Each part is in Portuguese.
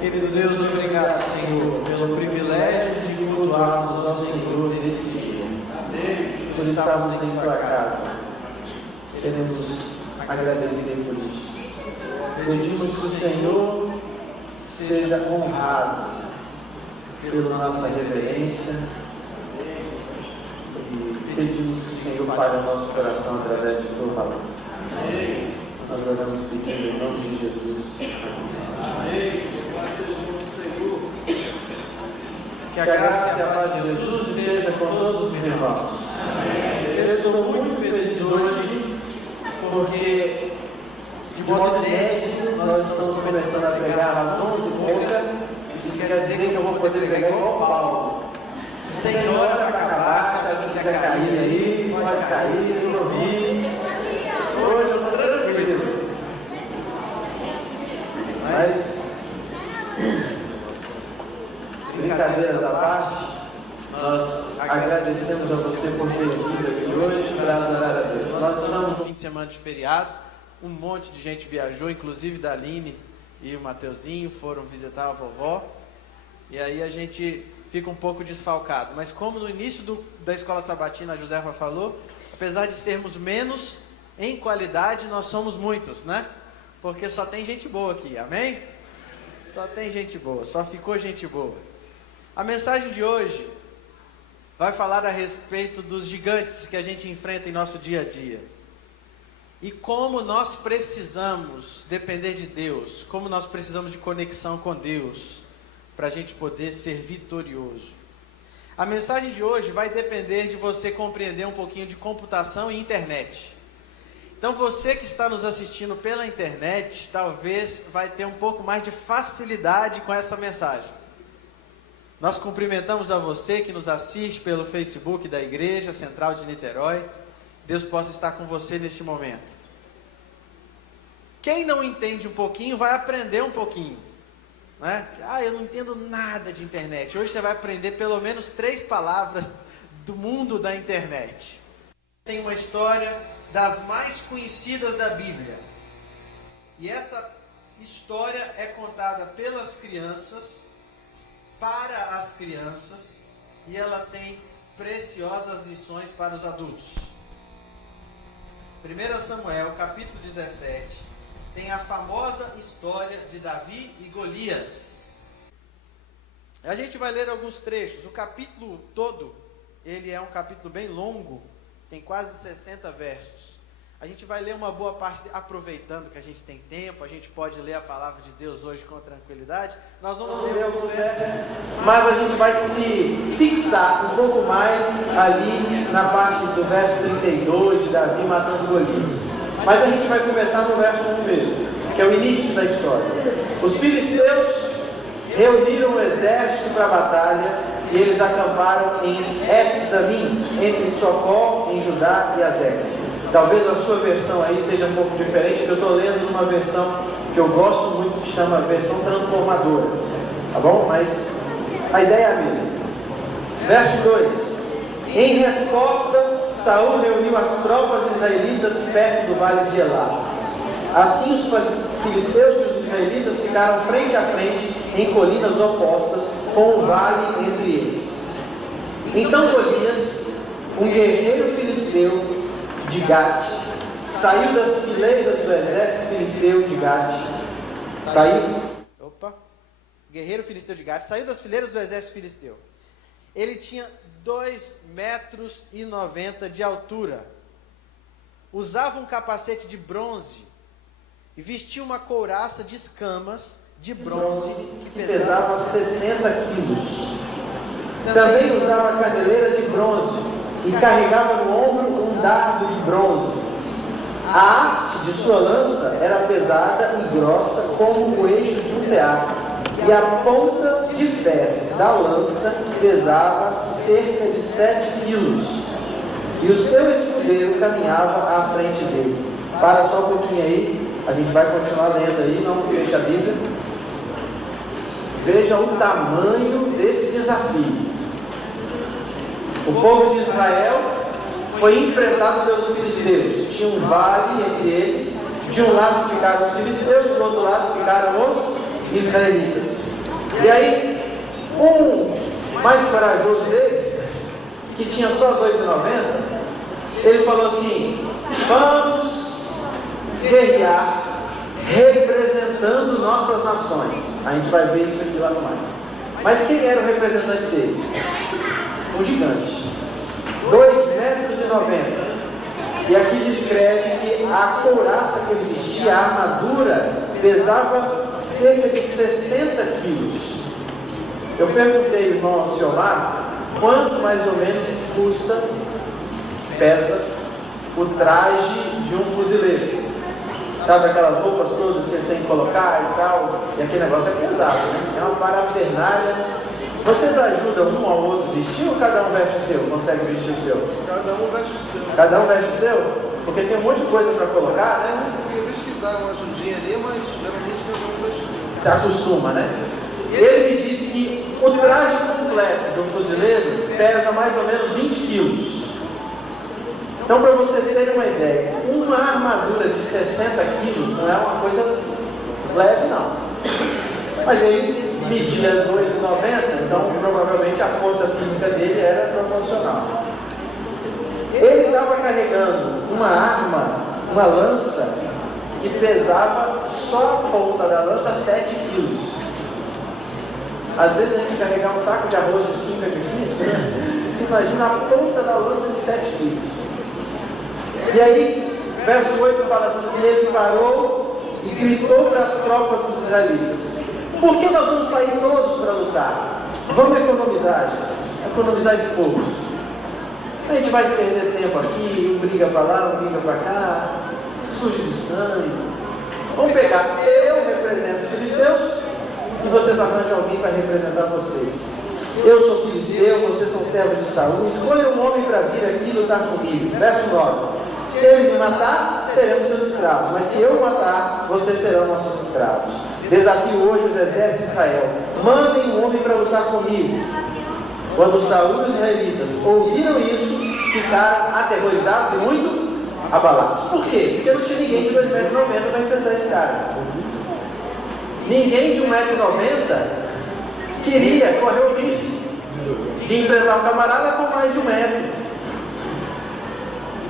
Querido Deus, obrigado, Senhor, pelo privilégio de cultuarmos ao Senhor nesse dia. Por estarmos em tua casa. Queremos agradecer por isso. Pedimos que o Senhor seja honrado pela nossa reverência e pedimos que o Senhor fale o nosso coração através de tua palavra. Nós oramos pedindo em nome de Jesus. Amém. Que a graça e a paz de Jesus esteja com todos os irmãos. Eu estou muito feliz hoje porque, de modo inédito, nós estamos começando a pregar às 11h30. Isso quer dizer que eu vou poder pregar igual Paulo. Sem hora para acabar, se alguém quiser cair aí, pode cair, dormir. Hoje eu estou tranquilo. Mas, brincadeiras à parte, nós agradecemos a você por ter vindo aqui hoje para adorar a Deus. Nós estamos no fim de semana de feriado, um monte de gente viajou, inclusive da Aline e o Mateuzinho foram visitar a vovó, e aí a gente fica um pouco desfalcado. Mas como no início da escola sabatina a Josefa falou, apesar de sermos menos em qualidade, nós somos muitos, né? Porque só tem gente boa aqui, amém? Só tem gente boa, só ficou gente boa. A mensagem de hoje vai falar a respeito dos gigantes que a gente enfrenta em nosso dia a dia. E como nós precisamos depender de Deus, como nós precisamos de conexão com Deus, para a gente poder ser vitorioso. A mensagem de hoje vai depender de você compreender um pouquinho de computação e internet. Então você que está nos assistindo pela internet, talvez vai ter um pouco mais de facilidade com essa mensagem. Nós cumprimentamos a você que nos assiste pelo Facebook da Igreja Central de Niterói. Deus possa estar com você neste momento. Quem não entende um pouquinho, vai aprender um pouquinho. Né? Eu não entendo nada de internet. Hoje você vai aprender pelo menos 3 palavras do mundo da internet. Tem uma história das mais conhecidas da Bíblia. E essa história é contada pelas crianças, para as crianças, e ela tem preciosas lições para os adultos. 1 Samuel, capítulo 17, tem a famosa história de Davi e Golias. A gente vai ler alguns trechos. O capítulo todo, ele é um capítulo bem longo, tem quase 60 versos. A gente vai ler uma boa parte, aproveitando que a gente tem tempo, a gente pode ler a palavra de Deus hoje com tranquilidade. Nós vamos ler alguns versos, mas a gente vai se fixar um pouco mais ali na parte do verso 32, de Davi matando Golias. Mas a gente vai começar no verso 1 mesmo, que é o início da história. Os filisteus reuniram um exército para a batalha e eles acamparam em Éfes-Damim, entre Socó, em Judá, e Azeca. Talvez a sua versão aí esteja um pouco diferente, porque eu estou lendo numa versão que eu gosto muito, que chama versão transformadora. Tá bom? Mas a ideia é a mesma. Verso 2. Em resposta, Saul reuniu as tropas israelitas perto do vale de Elá. Assim os filisteus e os israelitas ficaram frente a frente em colinas opostas, com o vale entre eles. Então Golias, um guerreiro filisteu de Gate, saiu das fileiras do exército filisteu de Gate. Guerreiro filisteu de Gate, saiu das fileiras do exército filisteu. Ele tinha 2,90 metros de altura. Usava um capacete de bronze e vestia uma couraça de escamas de bronze que pesava 60 quilos. Também usava caneleiras de bronze e carregava no ombro um dardo de bronze. A haste de sua lança era pesada e grossa como o eixo de um tear, e a ponta de ferro da lança pesava cerca de 7 quilos. E o seu escudeiro caminhava à frente dele. Para só um pouquinho aí, a gente vai continuar lendo aí, não fecha a Bíblia. Veja o tamanho desse desafio. O povo de Israel foi enfrentado pelos filisteus. Tinha um vale entre eles. De um lado ficaram os filisteus, do outro lado ficaram os israelitas. E aí, um mais corajoso deles, que tinha só 2,90, ele falou assim: vamos guerrear representando nossas nações. A gente vai ver isso aqui lá no mais. Mas quem era o representante deles? Um gigante, 2,90 metros. E aqui descreve que a couraça que ele vestia, a armadura, pesava cerca de 60 quilos. Eu perguntei ao irmão Alciomar quanto mais ou menos pesa o traje de um fuzileiro. sabe aquelas roupas todas que eles têm que colocar e tal, e aquele negócio é pesado, né? É uma parafernália. Vocês ajudam um ao outro vestir ou cada um veste o seu? Consegue vestir o seu? Cada um veste o seu. Cada um veste o seu? Porque tem um monte de coisa para colocar, né? Tem vezes que dá uma ajudinha ali, mas geralmente cada um veste o seu. Se acostuma, né? Ele me disse que o traje completo do fuzileiro pesa mais ou menos 20 quilos. Então, para vocês terem uma ideia, uma armadura de 60 quilos não é uma coisa leve, não. Mas ele media 2,90, então provavelmente a força física dele era proporcional. Ele estava carregando uma arma, uma lança, que pesava só a ponta da lança 7 quilos. Às vezes a gente carregar um saco de arroz de 5 é difícil, né? Imagina a ponta da lança de 7 quilos. E aí, verso 8 fala assim, que ele parou e gritou para as tropas dos israelitas: por que nós vamos sair todos para lutar? Vamos economizar, gente. Economizar esforço. A gente vai perder tempo aqui, um briga para lá, um briga para cá, sujo de sangue. Vamos pegar, eu represento os filisteus e vocês arranjam alguém para representar vocês. Eu sou filisteu, vocês são servos de Saul, escolha um homem para vir aqui e lutar comigo. Verso 9. Se ele me matar, seremos seus escravos, mas se eu o matar, vocês serão nossos escravos. Desafio hoje os exércitos de Israel: mandem um homem para lutar comigo. Quando Saul e os israelitas ouviram isso, ficaram aterrorizados e muito abalados. Por quê? Porque não tinha ninguém de 2,90 m para enfrentar esse cara. Ninguém de 1,90 m queria correr o risco de enfrentar um camarada com mais de 1 metro.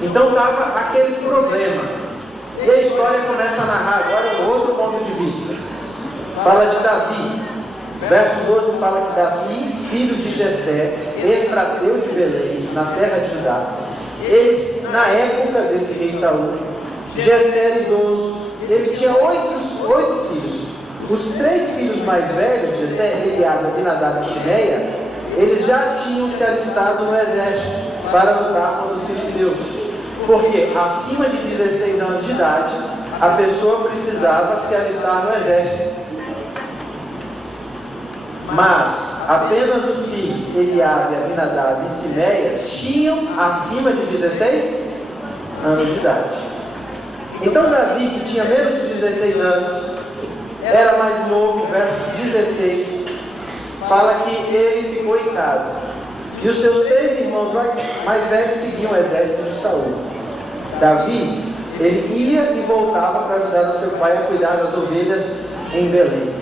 Então estava aquele problema. E a história começa a narrar agora um outro ponto de vista. Fala de Davi. Verso 12 fala que Davi, filho de Jessé, efrateu de Belém, na terra de Judá. Eles, na época desse rei Saul, Jessé era idoso. Ele tinha 8 filhos. Os 3 filhos mais velhos de Jessé, Eliabe, Abinadab e Simeia, eles já tinham se alistado no exército para lutar contra os filisteus. Porque acima de 16 anos de idade, a pessoa precisava se alistar no exército. Mas apenas os filhos Eliabe, Abinadab e Simeia tinham acima de 16 anos de idade. Então Davi, que tinha menos de 16 anos, era mais novo. Verso 16 fala que ele ficou em casa, e os seus 3 irmãos mais velhos seguiam o exército de Saul. Davi, ele ia e voltava para ajudar o seu pai a cuidar das ovelhas em Belém.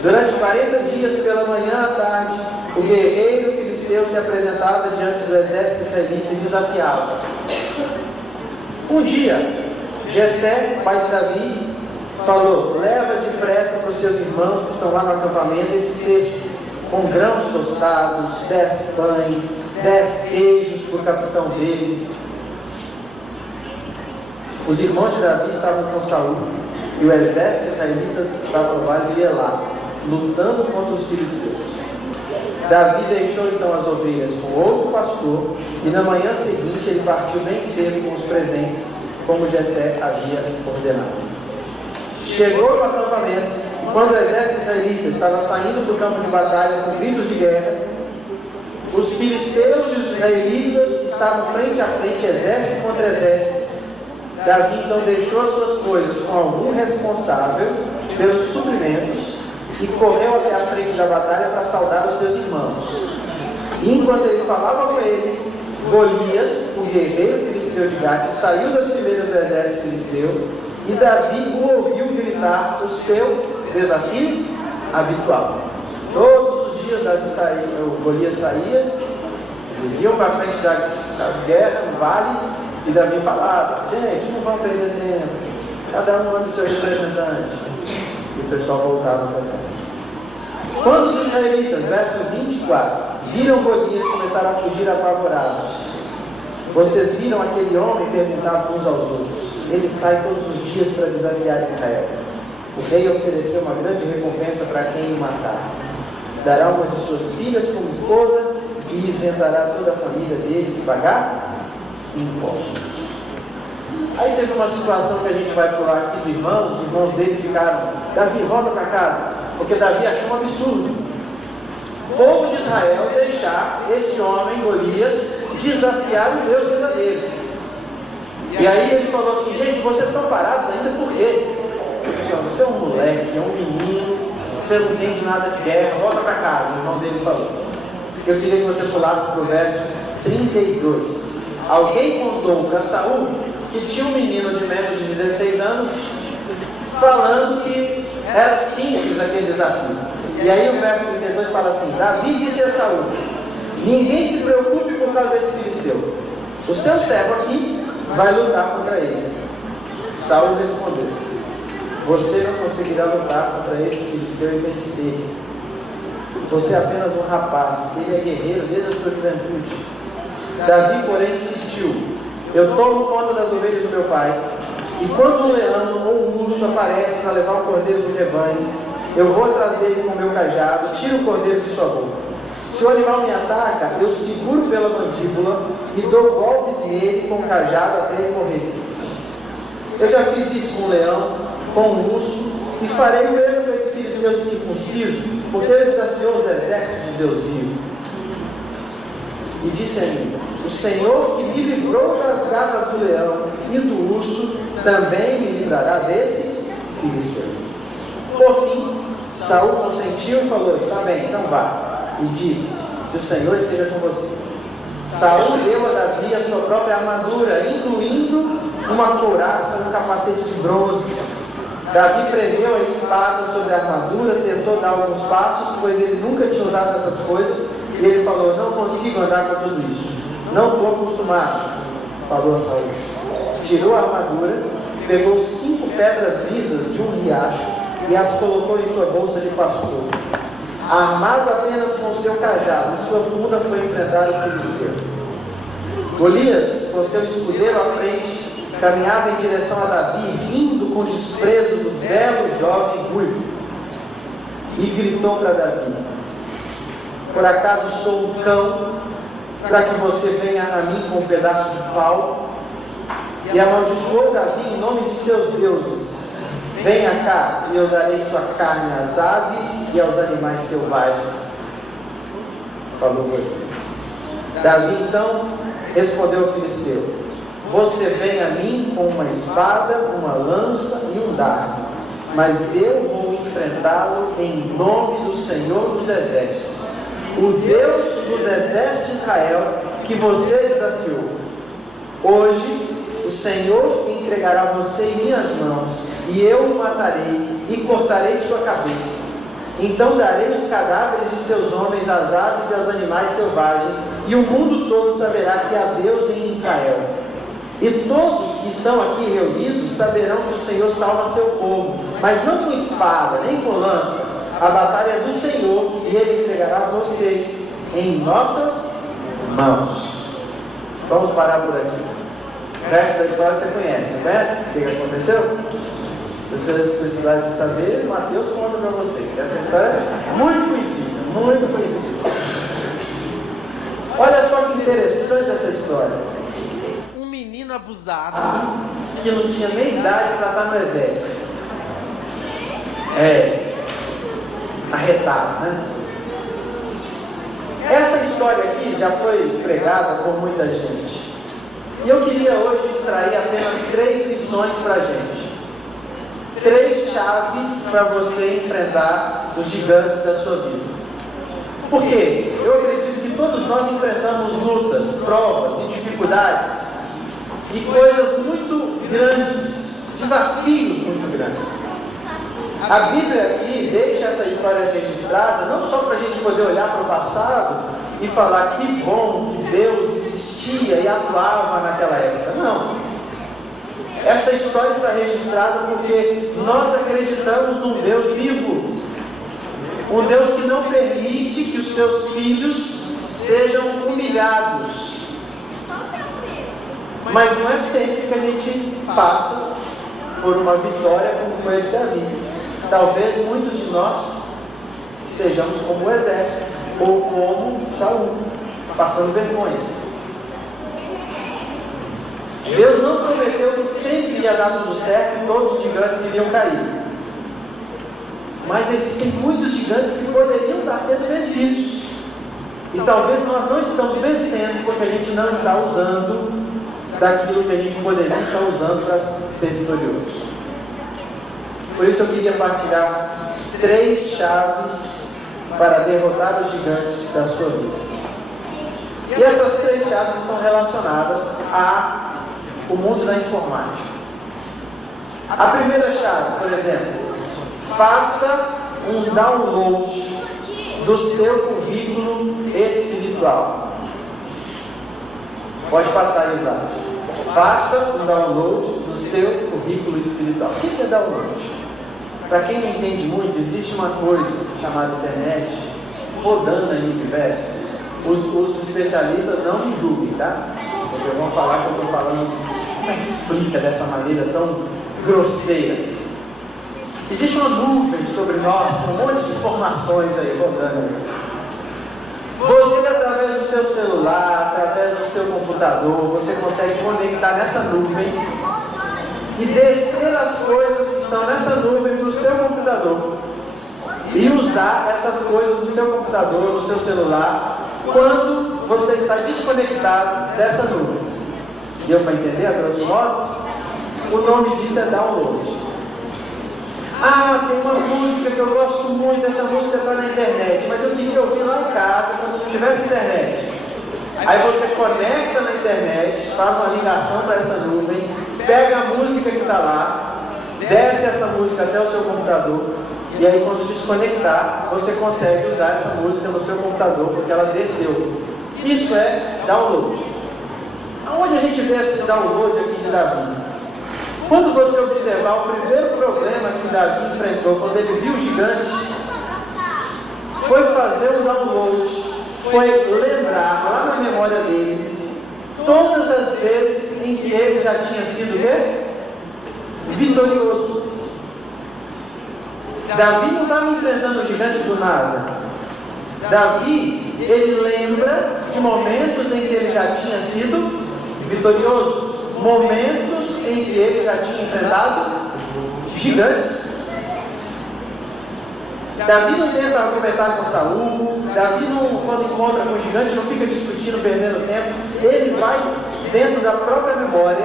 Durante 40 dias, pela manhã à tarde, o guerreiro filisteu se apresentava diante do exército israelita e desafiava. Um dia, Jessé, pai de Davi, falou: leva depressa para os seus irmãos que estão lá no acampamento esse cesto com grãos tostados, 10 pães, 10 queijos para o capitão deles. Os irmãos de Davi estavam com Saul e o exército israelita estava no vale de Elá, lutando contra os filisteus. Davi deixou então as ovelhas com outro pastor e na manhã seguinte ele partiu bem cedo com os presentes, como Jessé havia ordenado. Chegou no acampamento e quando o exército israelita estava saindo para o campo de batalha com gritos de guerra, os filisteus e os israelitas estavam frente a frente, exército contra exército. Davi então deixou as suas coisas com algum responsável pelos suprimentos e correu até a frente da batalha para saudar os seus irmãos. E enquanto ele falava com eles, Golias, o guerreiro filisteu de Gate, saiu das fileiras do exército filisteu e Davi o ouviu gritar o seu desafio habitual. Todos os dias Golias saía, eles iam para a frente da guerra, no vale, e Davi falava: gente, não vamos perder tempo, cada um manda o seu representante. E o pessoal voltava para trás. Quando os israelitas, verso 24, viram Golias, começaram a fugir apavorados. Vocês viram aquele homem? Perguntavam uns aos outros. Ele sai todos os dias para desafiar Israel. O rei ofereceu uma grande recompensa para quem o matar. Dará uma de suas filhas como esposa e isentará toda a família dele de pagar impostos. Aí teve uma situação que a gente vai pular aqui do irmão, os irmãos dele ficaram: Davi, volta para casa, porque Davi achou um absurdo o povo de Israel deixar esse homem, Golias, desafiar o Deus verdadeiro. E aí ele falou assim: gente, vocês estão parados ainda por quê? Você é um moleque, é um menino, você não entende nada de guerra, volta para casa. O irmão dele falou. Eu queria que você pulasse para o verso 32. Alguém contou para Saul que tinha um menino de menos de 16 anos falando que era simples aquele desafio. E aí o verso 32 fala assim: Davi disse a Saul: ninguém se preocupe por causa desse filisteu, o seu servo aqui vai lutar contra ele. Saul respondeu: você não conseguirá lutar contra esse filisteu e vencer. Você é apenas um rapaz, ele é guerreiro desde a sua juventude. Davi, porém, insistiu: eu tomo conta das ovelhas do meu pai, e quando um leão ou um urso aparece para levar o cordeiro do rebanho, eu vou atrás dele com o meu cajado, tiro o cordeiro de sua boca. Se o animal me ataca, eu seguro pela mandíbula e dou golpes nele com o cajado até ele morrer. Eu já fiz isso com um leão, com um urso, e farei o mesmo com esse filisteu circunciso, porque ele desafiou os exércitos de Deus vivo. E disse ainda: o Senhor que me livrou das garras do leão e do urso, também me livrará desse filisteu. Por fim, Saul consentiu e falou: está bem, então vá. E disse: que o Senhor esteja com você. Saul deu a Davi a sua própria armadura, incluindo uma couraça e um capacete de bronze. Davi prendeu a espada sobre a armadura, tentou dar alguns passos, pois ele nunca tinha usado essas coisas, e ele falou: não consigo andar com tudo isso, não estou acostumado. Falou a Saul. Tirou a armadura, pegou 5 pedras lisas de um riacho e as colocou em sua bolsa de pastor. Armado apenas com seu cajado e sua funda, foi enfrentar o filisteu. Golias, com seu escudeiro à frente, caminhava em direção a Davi, rindo com desprezo do belo jovem ruivo, e gritou para Davi: por acaso sou um cão para que você venha a mim com um pedaço de pau? E amaldiçoou Davi em nome de seus deuses: venha cá e eu darei sua carne às aves e aos animais selvagens. Falou Golias. Davi então respondeu ao filisteu: você vem a mim com uma espada, uma lança e um dardo, mas eu vou enfrentá-lo em nome do Senhor dos Exércitos, o Deus dos exércitos de Israel, que você desafiou. Hoje o Senhor entregará você em minhas mãos, e eu o matarei e cortarei sua cabeça. Então darei os cadáveres de seus homens às aves e aos animais selvagens, e o mundo todo saberá que há Deus em Israel. E todos que estão aqui reunidos saberão que o Senhor salva seu povo, mas não com espada, nem com lança. A batalha é do Senhor, e Ele entregará vocês em nossas mãos. Vamos parar por aqui. O resto da história você conhece, não conhece? O que aconteceu? Se vocês precisarem de saber, Mateus conta para vocês. Essa história é muito conhecida, muito conhecida. Olha só que interessante essa história. Um menino abusado, que não tinha nem idade para estar no exército. Arretado, né? Essa história aqui já foi pregada por muita gente. E eu queria hoje extrair apenas 3 lições para a gente. 3 chaves para você enfrentar os gigantes da sua vida. Por quê? Eu acredito que todos nós enfrentamos lutas, provas e dificuldades, e coisas muito grandes, desafios muito grandes. A Bíblia aqui deixa essa história registrada, não só para a gente poder olhar para o passado e falar que bom que Deus existia e atuava naquela época. Não. Essa história está registrada porque nós acreditamos num Deus vivo. Um Deus que não permite que os seus filhos sejam humilhados. Mas não é sempre que a gente passa por uma vitória como foi a de Davi. Talvez muitos de nós estejamos como o exército, ou como Saul, passando vergonha. Deus não prometeu que sempre ia dar tudo certo e todos os gigantes iriam cair. Mas existem muitos gigantes que poderiam estar sendo vencidos. E talvez nós não estamos vencendo porque a gente não está usando daquilo que a gente poderia estar usando para ser vitorioso. Por isso eu queria partilhar 3 chaves para derrotar os gigantes da sua vida. E essas 3 chaves estão relacionadas ao mundo da informática. A primeira chave, por exemplo, faça um download do seu currículo espiritual. Pode passar aí os dados. Faça um download do seu currículo espiritual. O que é download? Para quem não entende muito, existe uma coisa chamada internet rodando aí no universo. Os especialistas não me julguem, tá? Porque vão falar que eu estou falando. Como é que explica dessa maneira tão grosseira? Existe uma nuvem sobre nós com um monte de informações aí rodando aí. Você, através do seu celular, através do seu computador, você consegue conectar nessa nuvem e descer as coisas que estão nessa nuvem para o seu computador e usar essas coisas do seu computador, no seu celular, quando você está desconectado dessa nuvem. Deu para entender, a grosso modo? O nome disso é download. Ah, tem uma música que eu gosto muito, essa música está na internet, mas eu queria ouvir lá em casa quando não tivesse internet. Aí você conecta na internet, faz uma ligação para essa nuvem, pega a música que está lá, desce essa música até o seu computador, e aí quando desconectar, você consegue usar essa música no seu computador, porque ela desceu. Isso é download. Aonde a gente vê esse download aqui de Davi? Quando você observar o primeiro problema que Davi enfrentou, quando ele viu o gigante, foi fazer um download, foi lembrar lá na memória dele, todas as vezes em que ele já tinha sido o quê? Vitorioso. Davi não estava enfrentando o gigante do nada. Davi, ele lembra de momentos em que ele já tinha sido vitorioso. Momentos em que ele já tinha enfrentado gigantes. Davi não tenta argumentar com Saul. Davi não, quando encontra com o gigante, não fica discutindo, perdendo tempo. Ele vai dentro da própria memória,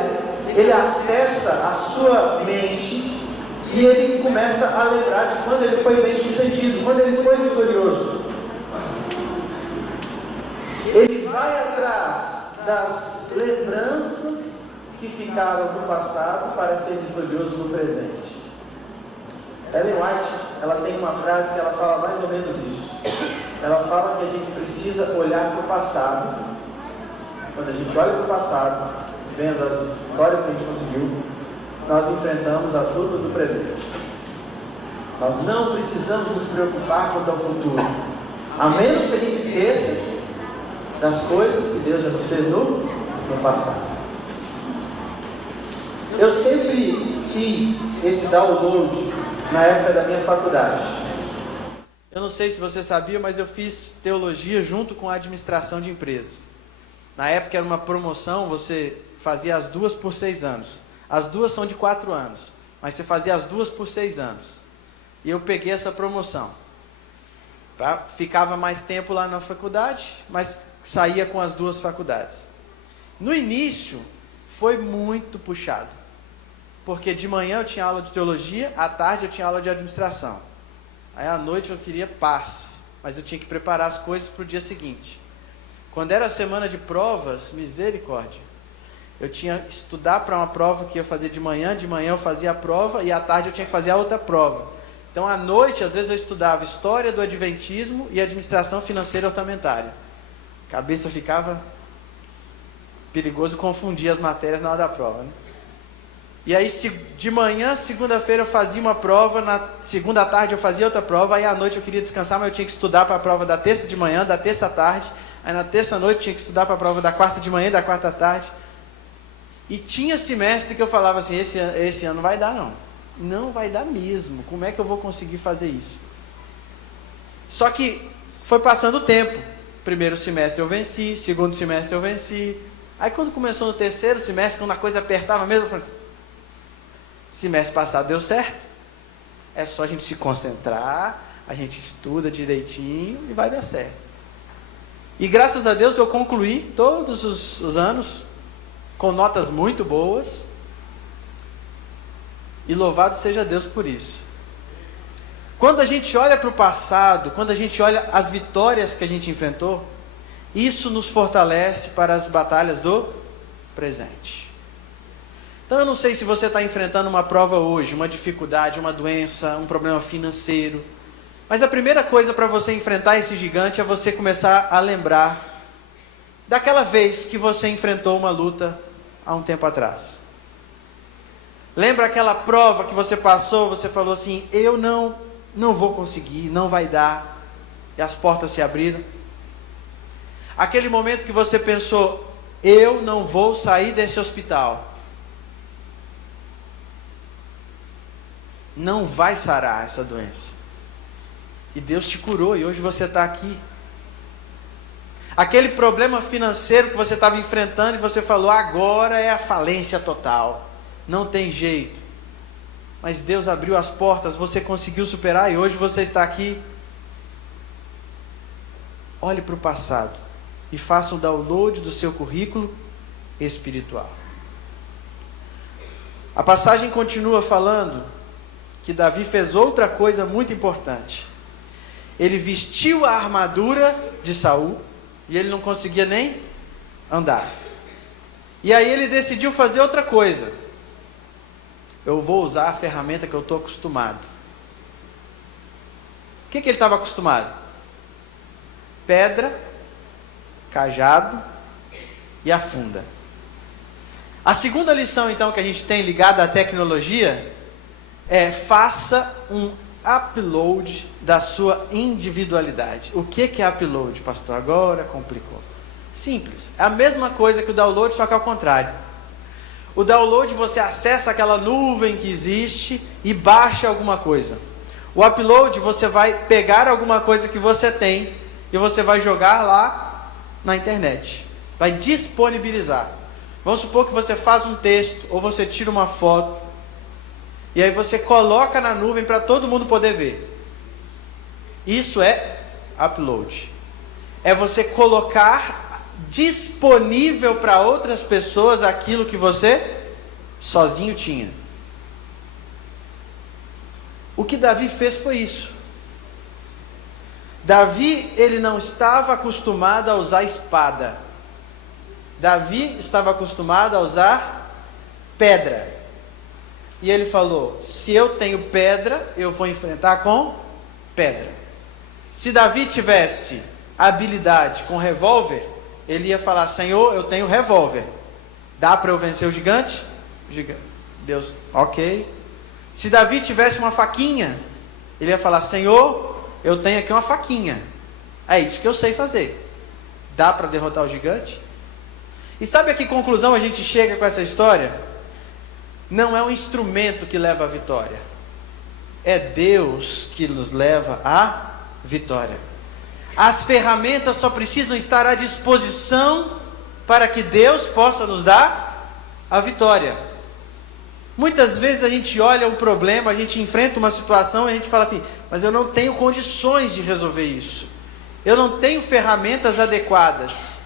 ele acessa a sua mente e ele começa a lembrar de quando ele foi bem sucedido, quando ele foi vitorioso. Ele vai atrás das lembranças que ficaram no passado para ser vitorioso no presente. Ellen White, ela tem uma frase que ela fala mais ou menos isso. Ela fala que a gente precisa olhar para o passado. Quando a gente olha para o passado, vendo as vitórias que a gente conseguiu, nós enfrentamos as lutas do presente. Nós não precisamos nos preocupar quanto ao futuro, a menos que a gente esqueça das coisas que Deus já nos fez no passado. Eu sempre fiz esse download na época da minha faculdade. Eu não sei se você sabia, mas eu fiz teologia junto com a administração de empresas. Na época era uma promoção, você fazia as 2 por 6 anos. As 2 são de 4 anos, mas você fazia as 2 por 6 anos. E eu peguei essa promoção. Ficava mais tempo lá na faculdade, mas saía com as 2 faculdades. No início, foi muito puxado. Porque de manhã eu tinha aula de teologia, à tarde eu tinha aula de administração. Aí à noite eu queria paz, mas eu tinha que preparar as coisas para o dia seguinte. Quando era a semana de provas, misericórdia, eu tinha que estudar para uma prova que ia fazer de manhã eu fazia a prova e à tarde eu tinha que fazer a outra prova. Então à noite, às vezes eu estudava história do adventismo e administração financeira orçamentária. A cabeça ficava perigoso confundir as matérias na hora da prova, né? E aí de manhã, segunda-feira eu fazia uma prova, na segunda à tarde eu fazia outra prova, aí à noite eu queria descansar, mas eu tinha que estudar para a prova da terça de manhã, da terça à tarde, aí na terça à noite eu tinha que estudar para a prova da quarta de manhã e da quarta à tarde. E tinha semestre que eu falava assim, esse ano não vai dar não. Não vai dar mesmo, como é que eu vou conseguir fazer isso? Só que foi passando o tempo. Primeiro semestre eu venci, segundo semestre eu venci. Aí quando começou no terceiro semestre, quando a coisa apertava mesmo, eu falei assim, Semestre passado deu certo. É só a gente se concentrar, a gente estuda direitinho e vai dar certo. E graças a Deus eu concluí todos os anos com notas muito boas. E louvado seja Deus por isso. Quando a gente olha para o passado, quando a gente olha as vitórias que a gente enfrentou, isso nos fortalece para as batalhas do presente. Então eu não sei se você está enfrentando uma prova hoje, uma dificuldade, uma doença, um problema financeiro. Mas a primeira coisa para você enfrentar esse gigante é você começar a lembrar daquela vez que você enfrentou uma luta há um tempo atrás. Lembra aquela prova que você passou, você falou assim, eu não vou conseguir, não vai dar. E as portas se abriram. Aquele momento que você pensou, eu não vou sair desse hospital. Não vai sarar essa doença. E Deus te curou e hoje você está aqui. Aquele problema financeiro que você estava enfrentando e você falou, agora é a falência total. Não tem jeito. Mas Deus abriu as portas, você conseguiu superar e hoje você está aqui. Olhe para o passado e faça um download do seu currículo espiritual. A passagem continua falando que Davi fez outra coisa muito importante. Ele vestiu a armadura de Saul e ele não conseguia nem andar. E aí ele decidiu fazer outra coisa. Eu vou usar a ferramenta que eu estou acostumado. O que ele estava acostumado? Pedra, cajado e a funda. A segunda lição então que a gente tem ligada à tecnologia é faça um upload da sua individualidade. O que é upload, pastor? Agora complicou. Simples. É a mesma coisa que o download, só que ao contrário. O download você acessa aquela nuvem que existe e baixa alguma coisa. O upload você vai pegar alguma coisa que você tem e você vai jogar lá na internet. Vai disponibilizar. Vamos supor que você faz um texto ou você tira uma foto e aí você coloca na nuvem para todo mundo poder ver. Isso é upload. É você colocar disponível para outras pessoas aquilo que você sozinho tinha. O que Davi fez foi isso. Davi, ele não estava acostumado a usar espada. Davi estava acostumado a usar pedra. E ele falou, se eu tenho pedra, eu vou enfrentar com pedra. Se Davi tivesse habilidade com revólver, ele ia falar, Senhor, eu tenho revólver. Dá para eu vencer o gigante? Deus, ok. Se Davi tivesse uma faquinha, ele ia falar, Senhor, eu tenho aqui uma faquinha. É isso que eu sei fazer. Dá para derrotar o gigante? E sabe a que conclusão a gente chega com essa história? Não é um instrumento que leva à vitória. É Deus que nos leva à vitória. As ferramentas só precisam estar à disposição para que Deus possa nos dar a vitória. Muitas vezes a gente olha um problema, a gente enfrenta uma situação e a gente fala assim, mas eu não tenho condições de resolver isso. Eu não tenho ferramentas adequadas.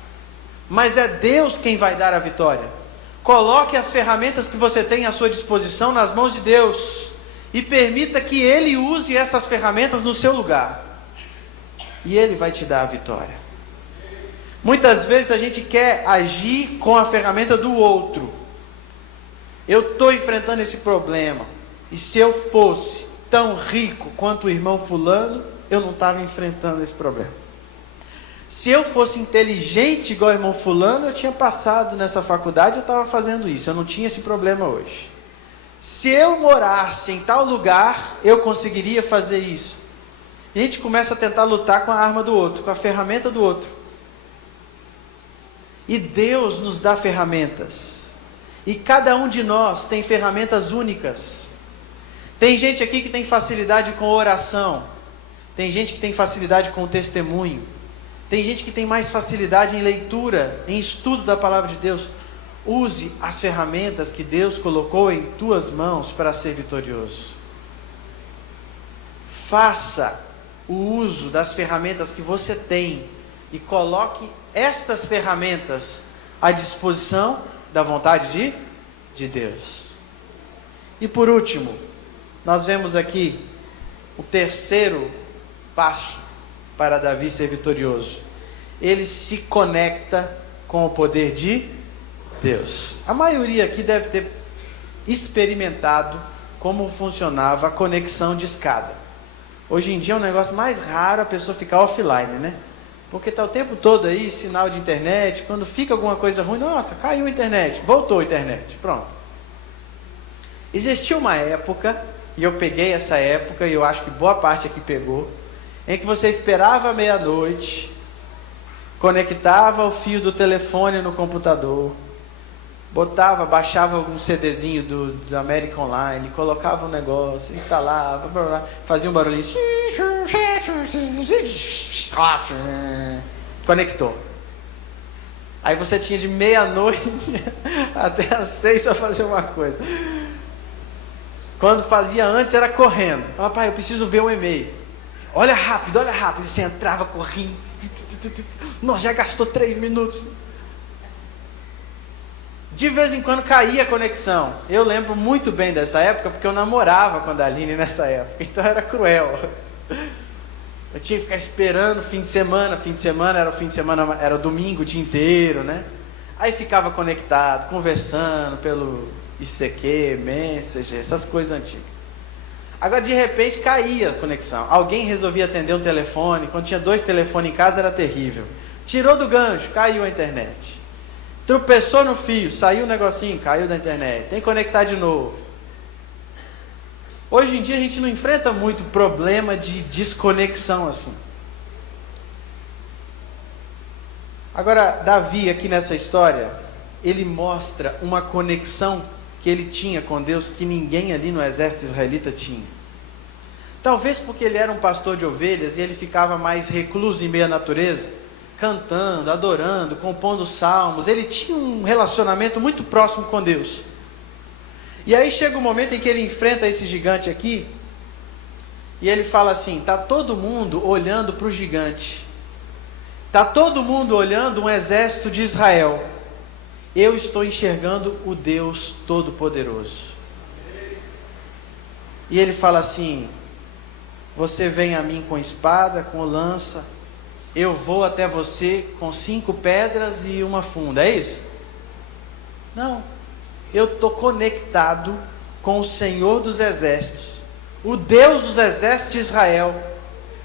Mas é Deus quem vai dar a vitória. Coloque as ferramentas que você tem à sua disposição nas mãos de Deus e permita que Ele use essas ferramentas no seu lugar. E Ele vai te dar a vitória. Muitas vezes a gente quer agir com a ferramenta do outro. Eu estou enfrentando esse problema. E se eu fosse tão rico quanto o irmão fulano, eu não estava enfrentando esse problema. Se eu fosse inteligente igual o irmão fulano, eu tinha passado nessa faculdade, eu estava fazendo isso. Eu não tinha esse problema hoje. Se eu morasse em tal lugar, eu conseguiria fazer isso. E a gente começa a tentar lutar com a arma do outro, com a ferramenta do outro. E Deus nos dá ferramentas. E cada um de nós tem ferramentas únicas. Tem gente aqui que tem facilidade com oração. Tem gente que tem facilidade com testemunho. Tem gente que tem mais facilidade em leitura, em estudo da palavra de Deus. Use as ferramentas que Deus colocou em tuas mãos para ser vitorioso. Faça o uso das ferramentas que você tem e coloque estas ferramentas à disposição da vontade de Deus. E por último, nós vemos aqui o terceiro passo para Davi ser vitorioso. Ele se conecta com o poder de Deus. A maioria aqui deve ter experimentado como funcionava a conexão de escada. Hoje em dia é um negócio mais raro a pessoa ficar offline, né? Porque está o tempo todo aí, sinal de internet, quando fica alguma coisa ruim, nossa, caiu a internet, voltou a internet, pronto. Existia uma época, e eu peguei essa época, e eu acho que boa parte aqui pegou, em que você esperava meia-noite, conectava o fio do telefone no computador, baixava um CDzinho do América Online, colocava um negócio, instalava, blá, blá, fazia um barulhinho, conectou. Aí você tinha de meia-noite até às 6 para fazer uma coisa. Quando fazia antes era correndo. Papai, eu preciso ver um e-mail. Olha rápido. E você entrava correndo. Nossa, já gastou 3 minutos. De vez em quando caía a conexão. Eu lembro muito bem dessa época, porque eu namorava com a Daline nessa época. Então era cruel. Eu tinha que ficar esperando fim de semana era o domingo o dia inteiro, né? Aí ficava conectado, conversando pelo ICQ, Messenger, essas coisas antigas. Agora de repente caía a conexão. Alguém resolvia atender um telefone, quando tinha 2 telefones em casa era terrível. Tirou do gancho, caiu a internet. Tropeçou no fio, saiu o negocinho, caiu da internet. Tem que conectar de novo. Hoje em dia a gente não enfrenta muito problema de desconexão assim. Agora, Davi aqui nessa história, ele mostra uma conexão que ele tinha com Deus que ninguém ali no exército israelita tinha. Talvez porque ele era um pastor de ovelhas e ele ficava mais recluso em meio à natureza, cantando, adorando, compondo salmos. Ele tinha um relacionamento muito próximo com Deus. E aí chega um momento em que ele enfrenta esse gigante aqui, e ele fala assim: está todo mundo olhando para o gigante, está todo mundo olhando um exército de Israel, eu estou enxergando o Deus Todo-Poderoso. E ele fala assim: você vem a mim com espada, com lança, eu vou até você com 5 pedras e uma funda, é isso? Não, eu estou conectado com o Senhor dos Exércitos, o Deus dos Exércitos de Israel.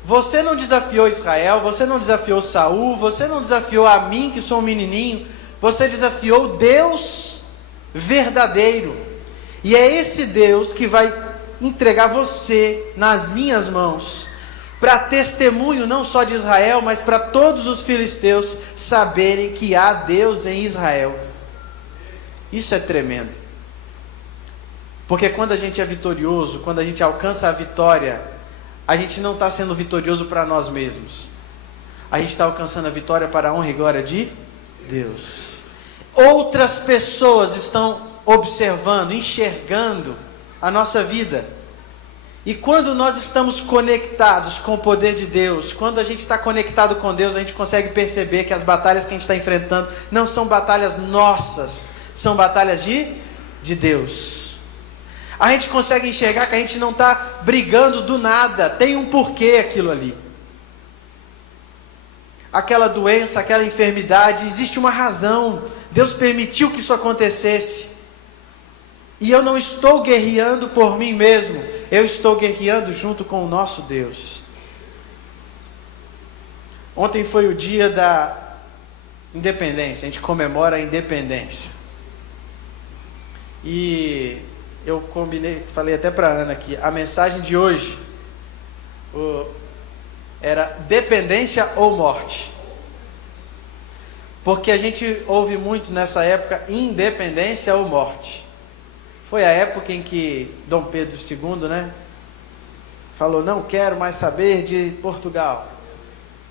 Você não desafiou Israel, você não desafiou Saul, você não desafiou a mim que sou um menininho, você desafiou o Deus verdadeiro. E é esse Deus que vai entregar você nas minhas mãos, para testemunho não só de Israel, mas para todos os filisteus saberem que há Deus em Israel. Isso é tremendo. Porque quando a gente é vitorioso, quando a gente alcança a vitória, a gente não está sendo vitorioso para nós mesmos. A gente está alcançando a vitória para a honra e glória de Deus. Outras pessoas estão observando, enxergando a nossa vida. E quando nós estamos conectados com o poder de Deus, quando a gente está conectado com Deus, a gente consegue perceber que as batalhas que a gente está enfrentando não são batalhas nossas, são batalhas de Deus. A gente consegue enxergar que a gente não está brigando do nada, tem um porquê aquilo ali. Aquela doença, aquela enfermidade, existe uma razão. Deus permitiu que isso acontecesse. E eu não estou guerreando por mim mesmo, eu estou guerreando junto com o nosso Deus. Ontem foi o dia da independência, a gente comemora a independência. E eu combinei, falei até para a Ana aqui, a mensagem de hoje era dependência ou morte. Porque a gente ouve muito nessa época independência ou morte. Foi a época em que Dom Pedro II, falou: não quero mais saber de Portugal.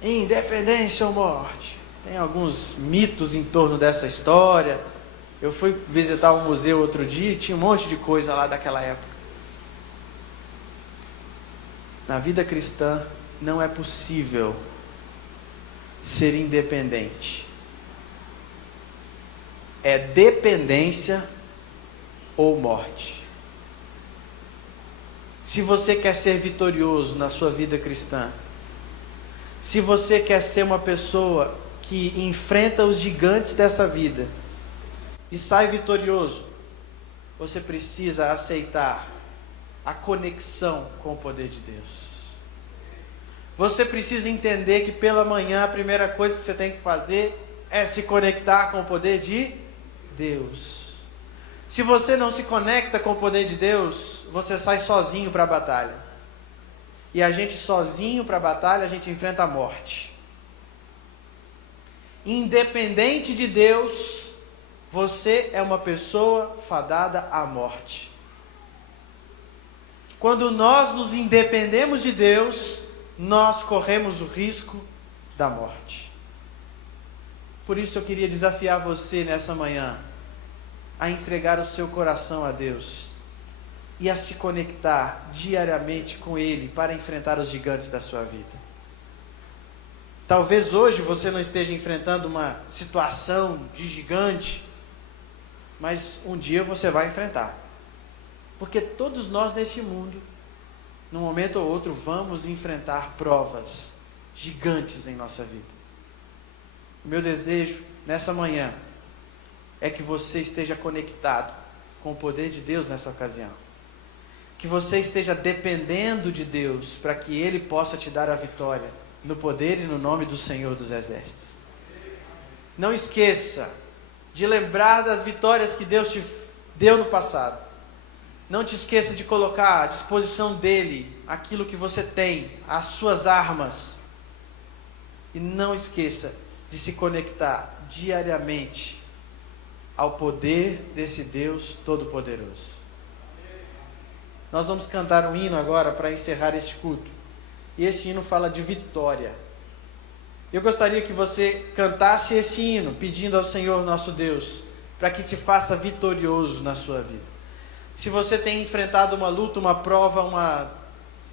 Independência ou morte. Tem alguns mitos em torno dessa história. Eu fui visitar um museu outro dia e tinha um monte de coisa lá daquela época. Na vida cristã não é possível ser independente. É dependência ou morte. Se você quer ser vitorioso na sua vida cristã, se você quer ser uma pessoa que enfrenta os gigantes dessa vida e sai vitorioso, você precisa aceitar a conexão com o poder de Deus. Você precisa entender que pela manhã a primeira coisa que você tem que fazer é se conectar com o poder de Deus. Se você não se conecta com o poder de Deus, você sai sozinho para a batalha. E a gente sozinho para a batalha, a gente enfrenta a morte. Independente de Deus, você é uma pessoa fadada à morte. Quando nós nos independemos de Deus, nós corremos o risco da morte. Por isso eu queria desafiar você nessa manhã a entregar o seu coração a Deus e a se conectar diariamente com Ele para enfrentar os gigantes da sua vida. Talvez hoje você não esteja enfrentando uma situação de gigante, mas um dia você vai enfrentar. Porque todos nós neste mundo, num momento ou outro, vamos enfrentar provas gigantes em nossa vida. O meu desejo nessa manhã é que você esteja conectado com o poder de Deus nessa ocasião. Que você esteja dependendo de Deus para que Ele possa te dar a vitória no poder e no nome do Senhor dos Exércitos. Não esqueça de lembrar das vitórias que Deus te deu no passado. Não te esqueça de colocar à disposição dEle aquilo que você tem, as suas armas. E não esqueça de se conectar diariamente ao poder desse Deus Todo-Poderoso. Nós vamos cantar um hino agora para encerrar este culto. E esse hino fala de vitória. Eu gostaria que você cantasse esse hino, pedindo ao Senhor nosso Deus, para que te faça vitorioso na sua vida. Se você tem enfrentado uma luta, uma prova, uma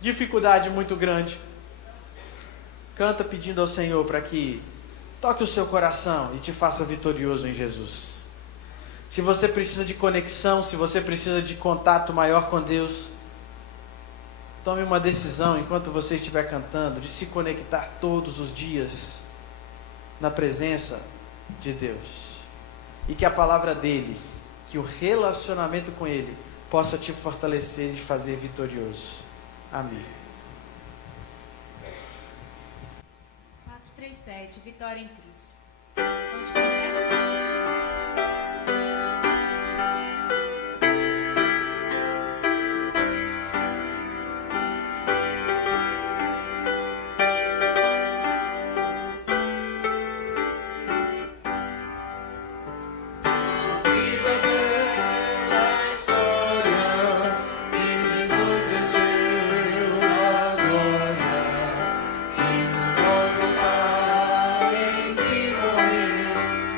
dificuldade muito grande, canta pedindo ao Senhor para que toque o seu coração e te faça vitorioso em Jesus. Se você precisa de conexão, se você precisa de contato maior com Deus, tome uma decisão enquanto você estiver cantando, de se conectar todos os dias na presença de Deus. E que a palavra dEle, que o relacionamento com Ele, possa te fortalecer e te fazer vitorioso. Amém. 437, Vitória em Cristo. Vamos cantar? Em que morreu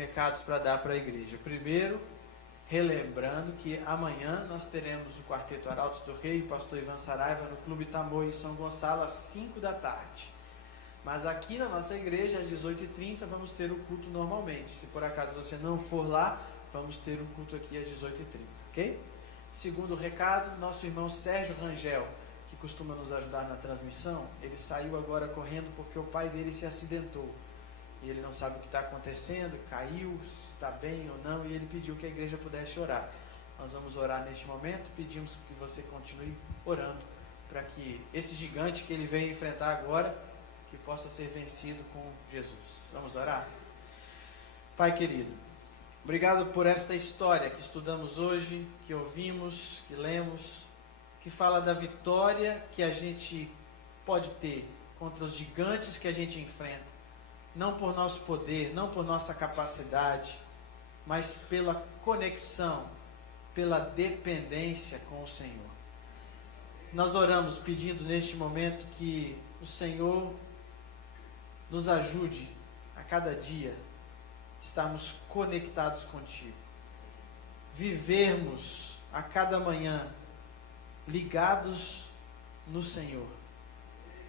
recados para dar para a igreja. Primeiro, relembrando que amanhã nós teremos o Quarteto Arautos do Rei e o pastor Ivan Saraiva no Clube Tamoio em São Gonçalo às 5 da tarde. Mas aqui na nossa igreja, às 18h30, vamos ter o culto normalmente. Se por acaso você não for lá, vamos ter um culto aqui às 18h30, ok? Segundo recado, nosso irmão Sérgio Rangel, que costuma nos ajudar na transmissão, ele saiu agora correndo porque o pai dele se acidentou. E ele não sabe o que está acontecendo, caiu, se está bem ou não, e ele pediu que a igreja pudesse orar. Nós vamos orar neste momento, pedimos que você continue orando, para que esse gigante que ele veio enfrentar agora, que possa ser vencido com Jesus. Vamos orar? Pai querido, obrigado por esta história que estudamos hoje, que ouvimos, que lemos, que fala da vitória que a gente pode ter contra os gigantes que a gente enfrenta. Não por nosso poder, não por nossa capacidade, mas pela conexão, pela dependência com o Senhor. Nós oramos pedindo neste momento que o Senhor nos ajude a cada dia estarmos conectados contigo, vivermos a cada manhã ligados no Senhor,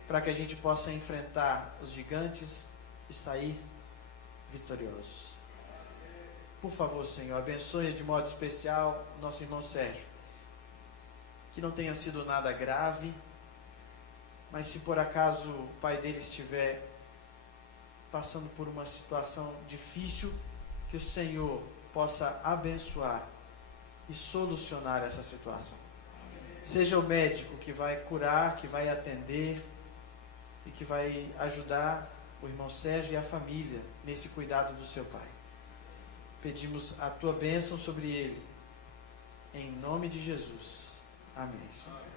para que a gente possa enfrentar os gigantes e sair vitoriosos. Por favor, Senhor, abençoe de modo especial o nosso irmão Sérgio, que não tenha sido nada grave, mas se por acaso o pai dele estiver passando por uma situação difícil, que o Senhor possa abençoar e solucionar essa situação. Seja o médico que vai curar, que vai atender e que vai ajudar o irmão Sérgio e a família nesse cuidado do seu pai. Pedimos a tua bênção sobre ele, em nome de Jesus. Amém, Senhor.